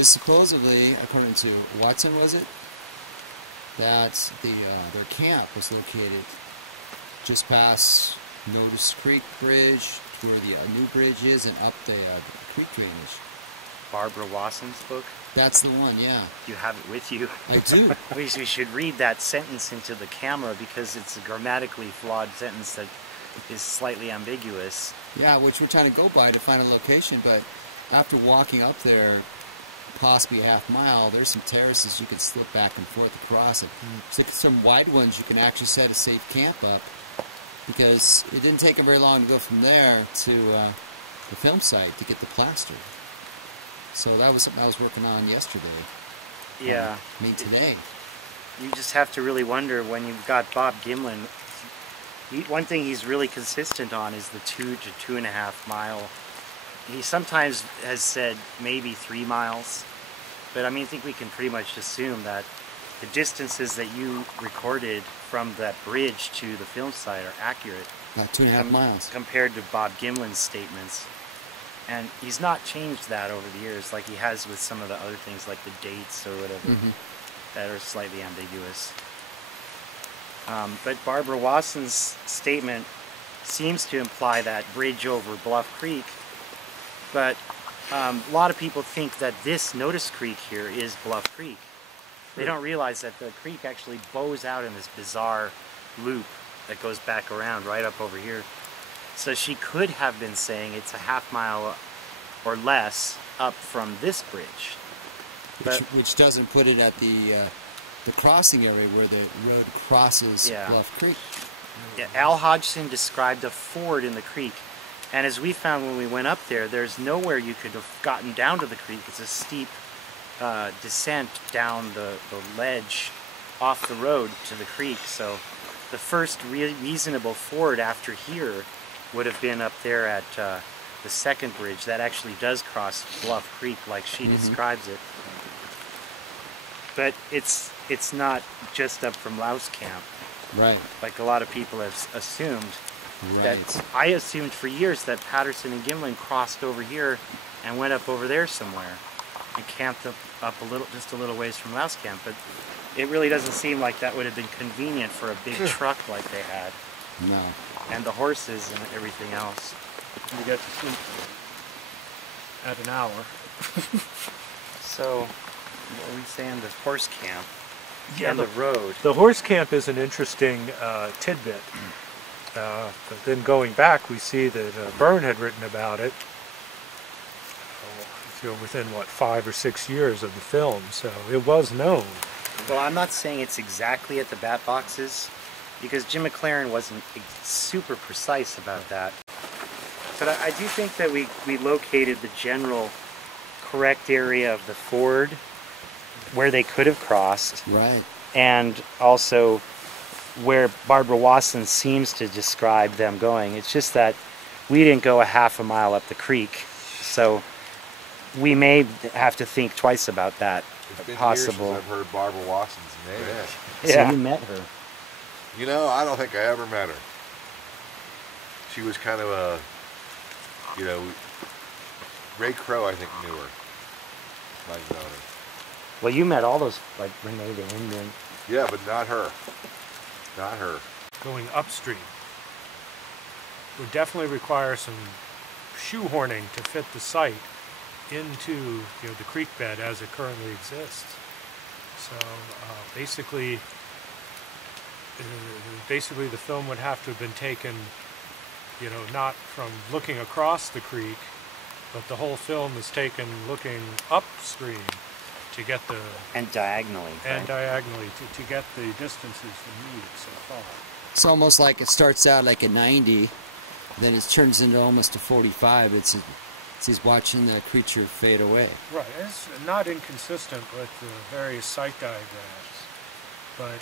is supposedly, according to Watson, was it, that their camp was located just past Notice Creek Bridge, where the new bridge is, and up the creek drainage. Barbara Wasson's book? That's the one, yeah. You have it with you. I do. We should read that sentence into the camera because it's a grammatically flawed sentence that is slightly ambiguous. Yeah, which we're trying to go by to find a location, but after walking up there, possibly a half mile, there's some terraces you can slip back and forth across it. So some wide ones you can actually set a safe camp up, because it didn't take them very long to go from there to the film site to get the plaster. So that was something I was working on yesterday. Yeah. I mean, today. You just have to really wonder when you've got Bob Gimlin. One thing he's really consistent on is the 2 to 2.5 mile. He sometimes has said maybe 3 miles, but I mean, I think we can pretty much assume that the distances that you recorded from that bridge to the film site are accurate. About 2.5 miles. Compared to Bob Gimlin's statements. And he's not changed that over the years like he has with some of the other things like the dates or whatever that are slightly ambiguous. But Barbara Wasson's statement seems to imply that bridge over Bluff Creek, but a lot of people think that this Notice Creek here is Bluff Creek. They don't realize that the creek actually bows out in this bizarre loop that goes back around right up over here. So she could have been saying it's a half mile or less up from this bridge. Which doesn't put it at the crossing area where the road crosses Bluff Creek. Yeah, Al Hodgson described a ford in the creek, and as we found when we went up there, there's nowhere you could have gotten down to the creek. It's a steep descent down the ledge off the road to the creek. So the first reasonable ford after here would have been up there at the second bridge that actually does cross Bluff Creek like she describes it. But it's not just up from Louse Camp. Right. Like a lot of people have assumed. Right. That I assumed for years that Patterson and Gimlin crossed over here and went up over there somewhere and camped up just a little ways from Louse Camp. But it really doesn't seem like that would have been convenient for a big truck like they had. No. And the horses and everything else. You get to sleep at an hour. So, what are we saying? The horse camp and the road. The horse camp is an interesting tidbit. But then going back, we see that Byrne had written about it within, what, 5 or 6 years of the film, so it was known. Well, I'm not saying it's exactly at the bat boxes, because Jim McLaren wasn't super precise about that. But I do think that we located the general correct area of the ford where they could have crossed. Right. And also where Barbara Wasson seems to describe them going. It's just that we didn't go a half a mile up the creek, so we may have to think twice about that. It's been possible. years since I've heard Barbara Wasson's name. Yeah. So you met her. You know, I don't think I ever met her. She was kind of a, you know, Ray Crow, I think, knew her. Might have known her. Well, you met all those, like Renee the Indian. Yeah, but not her. Not her. Going upstream would definitely require some shoehorning to fit the site into the creek bed as it currently exists. So basically the film would have to have been taken, not from looking across the creek, but the whole film is taken looking upstream to get the... And diagonally. And diagonally to get the distances needed so far. It's almost like it starts out like a 90, then it turns into almost a 45. It's he's watching the creature fade away. Right. It's not inconsistent with the various site diagrams, but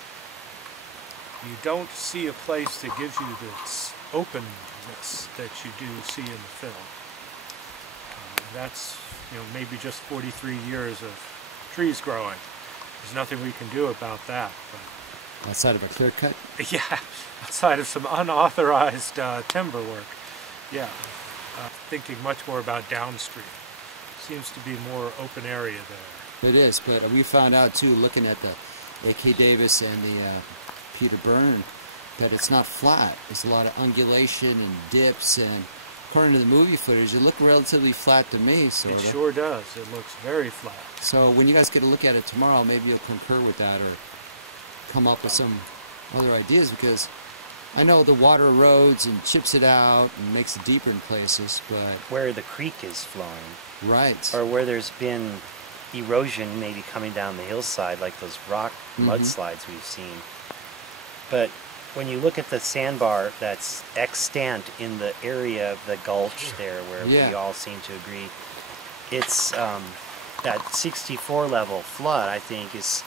you don't see a place that gives you this openness that you do see in the film. That's maybe just 43 years of trees growing. There's nothing we can do about that. But outside of a clear cut? Yeah, outside of some unauthorized timber work. Yeah, thinking much more about downstream. seems to be more open area there. It is, but we found out too, looking at the A.K. Davis and the Peter Byrne, that it's not flat. There's a lot of undulation and dips, and according to the movie footage, it looked relatively flat to me. Sort It of. sure does. It looks very flat. So when you guys get a look at it tomorrow, maybe you'll concur with that or come up with some other ideas, because I know the water erodes and chips it out and makes it deeper in places, but... Where the creek is flowing. Right. Or where there's been erosion maybe coming down the hillside, like those rock mudslides we've seen. But when you look at the sandbar that's extant in the area of the gulch there, where we all seem to agree, it's that 64 level flood, I think, is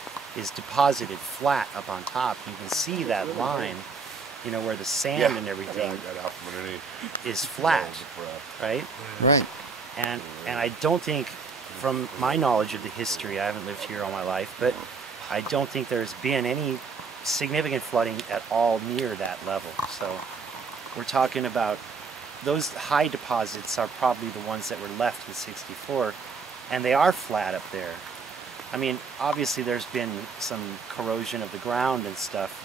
deposited flat up on top. You can see that line, you know, where the sand and everything is flat, right? Right. And I don't think, from my knowledge of the history, I haven't lived here all my life, but I don't think there's been any significant flooding at all near that level. So we're talking about those high deposits are probably the ones that were left in 64, and they are flat up there. I mean, obviously there's been some corrosion of the ground and stuff.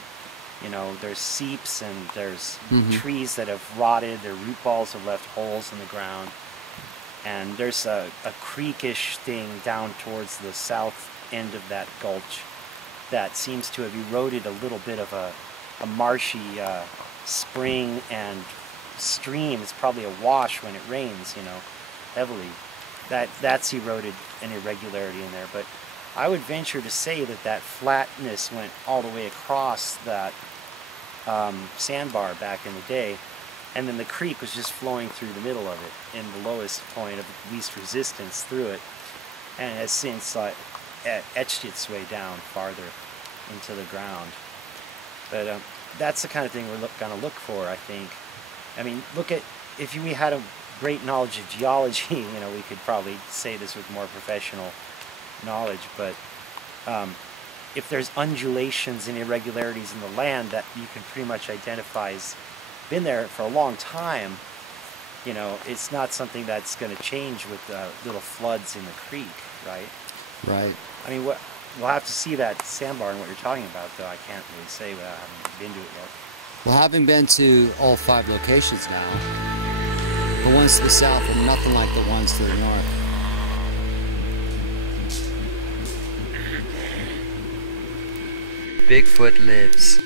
You know, there's seeps and there's trees that have rotted, their root balls have left holes in the ground. And there's a creekish thing down towards the south end of that gulch that seems to have eroded a little bit of a marshy spring and stream. It's probably a wash when it rains, you know, heavily. That's eroded an irregularity in there. But I would venture to say that that flatness went all the way across that sandbar back in the day, and then the creek was just flowing through the middle of it in the lowest point of least resistance through it, and has since etched its way down farther into the ground. But that's the kind of thing we're going to look for, I think. I mean, look at, if we had a great knowledge of geology, you know, we could probably say this with more professional knowledge, but if there's undulations and irregularities in the land that you can pretty much identify as been there for a long time, you know, it's not something that's going to change with little floods in the creek, right? Right. I mean, we'll have to see that sandbar and what you're talking about, though. I can't really say without having been to it yet. Well, having been to all 5 locations now, the ones to the south are nothing like the ones to the north. Bigfoot lives.